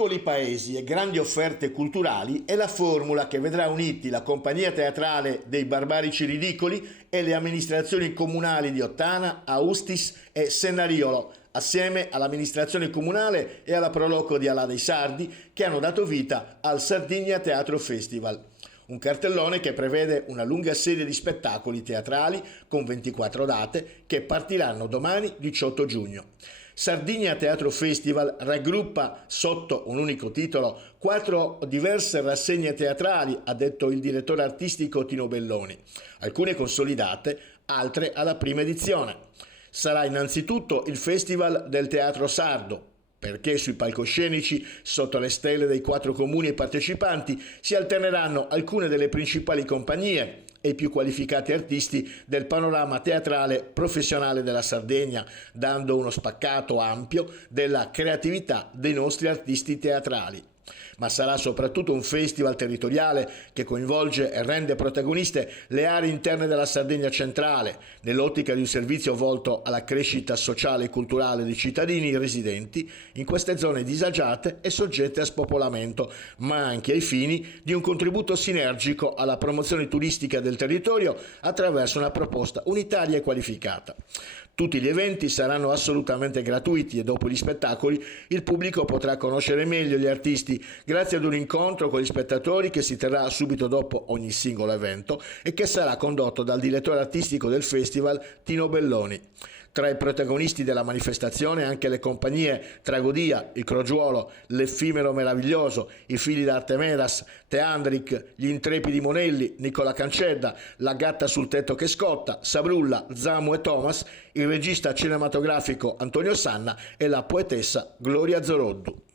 Piccoli paesi e grandi offerte culturali è la formula che vedrà uniti la compagnia teatrale dei Barbarici Ridicoli e le amministrazioni comunali di Ottana, Austis e Sennariolo, assieme all'amministrazione comunale e alla Proloco di Alà dei Sardi, che hanno dato vita al Sardigna Teatro Festival. Un cartellone che prevede una lunga serie di spettacoli teatrali con 24 date che partiranno domani 18 giugno. Sardigna Teatro Festival raggruppa sotto un unico titolo 4 diverse rassegne teatrali, ha detto il direttore artistico Tino Belloni, alcune consolidate, altre alla prima edizione. Sarà innanzitutto il Festival del Teatro Sardo, perché sui palcoscenici, sotto le stelle dei 4 comuni partecipanti, si alterneranno alcune delle principali compagnie e i più qualificati artisti del panorama teatrale professionale della Sardegna, dando uno spaccato ampio della creatività dei nostri artisti teatrali. Ma sarà soprattutto un festival territoriale che coinvolge e rende protagoniste le aree interne della Sardegna centrale, nell'ottica di un servizio volto alla crescita sociale e culturale dei cittadini residenti in queste zone disagiate e soggette a spopolamento, ma anche ai fini di un contributo sinergico alla promozione turistica del territorio attraverso una proposta unitaria e qualificata. Tutti gli eventi saranno assolutamente gratuiti e dopo gli spettacoli il pubblico potrà conoscere meglio gli artisti grazie ad un incontro con gli spettatori che si terrà subito dopo ogni singolo evento e che sarà condotto dal direttore artistico del festival Tino Belloni. Tra i protagonisti della manifestazione anche le compagnie Tragodia, Il Crogiuolo, L'Effimero Meraviglioso, I Figli d'Artemedas, Teandric, Gli Intrepidi Monelli, Nicola Cancedda, La Gatta sul Tetto che Scotta, Sabrulla, Zamu e Thomas, il regista cinematografico Antonio Sanna e la poetessa Gloria Zoroddu.